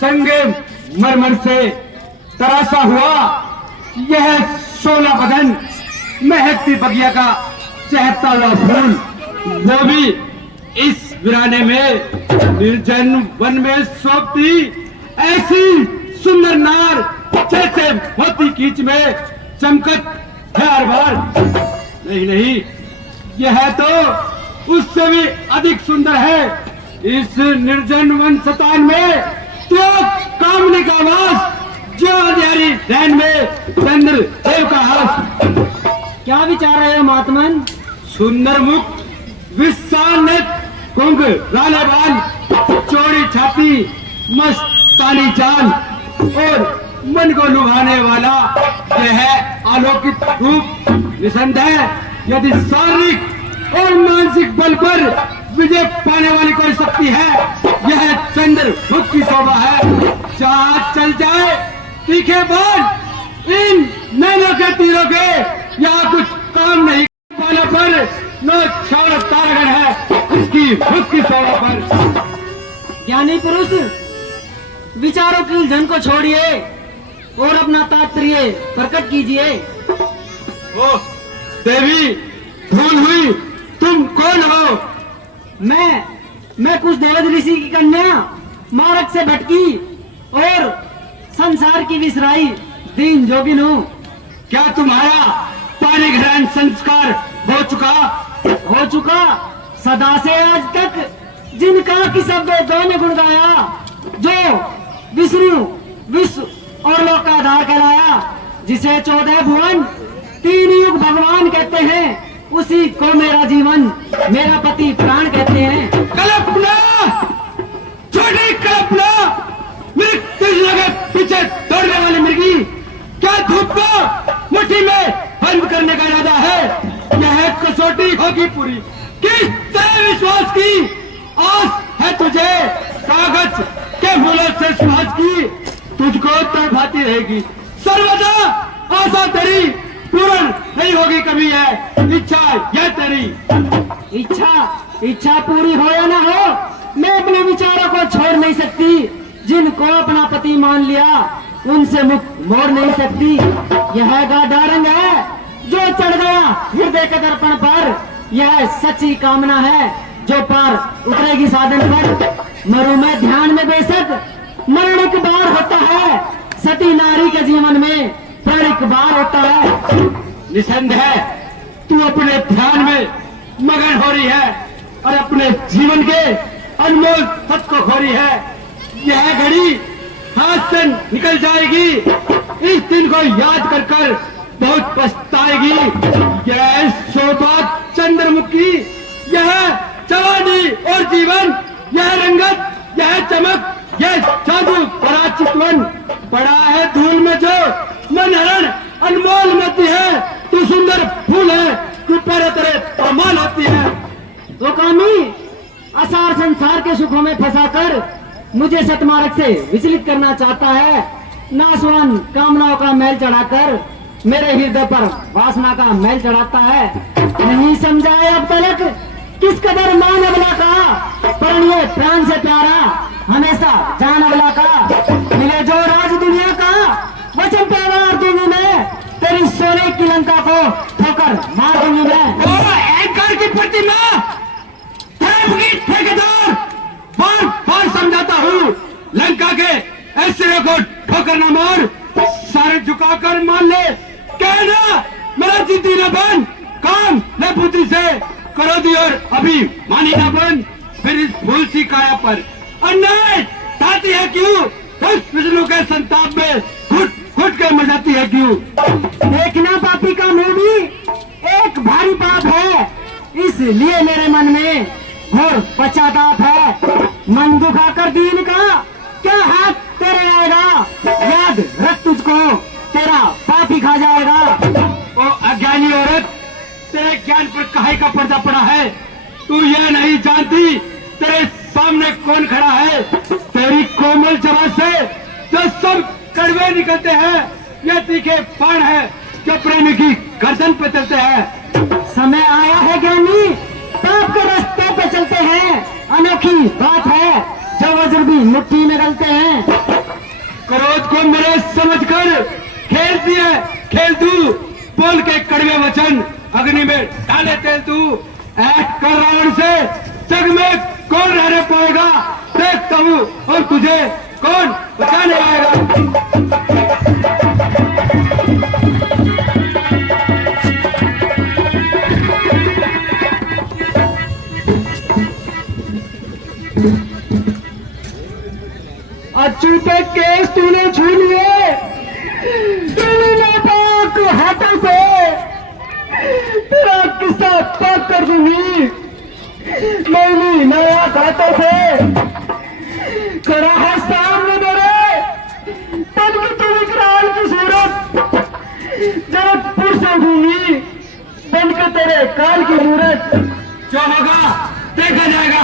संगे मरमर से तराशा हुआ यह सोना बदन, महकती बगिया का चहकता हुआ फूल, वो भी इस वीराने में निर्जन वन में सोती ऐसी सुंदर नार जैसे मोती कीच में चमकत है हर बार। नहीं नहीं, यह तो उससे भी अधिक सुंदर है। इस निर्जन वन सतान में तो कामने का वास, जो अंधेरी रैन में चंद्र देव का हास। क्या विचार है महात्मन? सुंदर मुख, विशाल नेत्र, कुंभ राले बाल, चौड़ी छाती, मस्तानी चाल और मन को लुभाने वाला यह अलौकिक रूप निसंदेह यदि शारीरिक और मानसिक बल पर विजय पाने वाली कोई शक्ति है, यह चंद्र मुख की शोभा है। चाह चल जाए तीखे बाण इन नैनों के तीरों के, यहाँ कुछ काम नहीं पाने पर नो क्षण तारागण है इसकी मुख की शोभा पर। ज्ञानी पुरुष, विचारों की उलझन को छोड़िए और अपना तात्पर्य प्रकट कीजिए। ओ देवी, भूल हुई, तुम कौन हो? मैं कुछ देवद ऋषि की कन्या मार्ग से भटकी और संसार की विसराई दीन जोगिन हूँ। क्या तुम्हारा पानी ग्रहण संस्कार हो चुका? हो चुका, सदा से आज तक जिनका कि सब वेदों ने गुण गाया, जो विष्णु विश्व और लोक का आधार कहलाया, जिसे 14 भुवन 3 युग भगवान कहते हैं, उसी को मेरा जीवन मेरा पति प्राण कहते हैं। कल्पना, छोटी कल्पना, मृग तृष्णा के पीछे दौड़ने वाली मृगी, क्या धूप को मुट्ठी में बंद करने का इरादा है? यह कसौटी होगी पूरी। किस तरह विश्वास की आस है तुझे? कागज के फूलों से सुहास की तुझको तड़पाती रहेगी। सर्वदा आशा तेरी पूर्ण नहीं होगी कभी, है इच्छा यह तेरी। इच्छा पूरी हो या ना हो, मैं अपने विचारों को छोड़ नहीं सकती। जिनको अपना पति मान लिया उनसे मुख मोड़ नहीं सकती। यह गाढ़ा रंग है जो चढ़ गया हृदय के दर्पण पर, यह सच्ची कामना है जो पार उतरेगी साधन पर। मरु में ध्यान में बेशक मरण एक बार होता है, सती नारी के जीवन में प्रण एक बार होता है। निसंदेह तू अपने ध्यान में मगन हो रही है और अपने जीवन के अनमोल सत्य को खो रही है। यह घड़ी हाथ से निकल जाएगी, इस दिन को याद कर कर बहुत पछताएगी। यह शोभा चंद्रमुखी, यह जवानी और जीवन, यह रंगत, यह चमक, यह जादू बड़ा चितवन, बड़ा है धूल में जो मनहरण अनमोल मोती है। तू सुंदर फूल है, तू पर तेरे प्रमाण होती है। तो कामी असार संसार के सुखों में फंसाकर मुझे सतमार्ग से विचलित करना चाहता है। नासवान कामनाओं का मैल चढ़ाकर मेरे हृदय पर वासना का मैल चढ़ाता है। नहीं समझा है अब तक किस कदर मान अबला का, पर ये प्राण से प्यारा हमेशा जान अबला का। मिले जो राज दुनिया का वचन पैवार दूंगी मैं, तेरी सोने की लंका को ठोकर मार दूंगी मैं। अहंकार की प्रतिमा, धर्म की ठेकेदार, बार बार समझाता हूँ, लंका के ऐश्वर्य को ठोकर न मार, सर झुकाकर मान ले। कहना मेरा जिद्दी न बन, काम ले बुद्धि से, क्रोधी और अभिमानी न बन। फिर इस भूल सी काया पर अन्याय ढाती है क्यों? उस विष्णु के संताप में घुट घुट के मर जाती है क्यों? देखना पापी का मुंह भी एक भारी पाप है, इसलिए मेरे मन में घोर पश्चाताप है। मन दुखाकर दीन का क्या हाथ तेरे आएगा, याद रख तुझको तेरा पाप ही खा जाएगा। ओ अज्ञानी औरत, तेरे ज्ञान पर काहे का पर्दा पड़ा है? तू यह नहीं जानती तेरे सामने कौन खड़ा है। तेरी कोमल जबान से जो सब कड़वे निकलते हैं, यह तीखे बाण है जो प्रेमी की गर्दन पे चलते हैं। समय आया है ज्ञानी, पाप के रास्ते पे चलते हैं। अनोखी बात है जो और वज्र भी मुट्ठी में गलते हैं। क्रोध को मेरे समझकर खेल दिए, खेल तू बोल के कड़वे वचन अग्नि में डाले तेल तू। ऐठ कर रावण से जग में कौन रहने पाएगा, देखता हूँ और तुझे कौन बचाने आएगा। अछूते केस तूने छू लिए तेरी नापाक हाथों से, तेरा किस्सा पाक कर दूंगी मैंने नया हाथों से। खड़ा है सामने मेरे तब की तू विकराल की सूरत, जनकपुर से घूमी बन के तेरे काल की मूरत। जो होगा देखा जाएगा।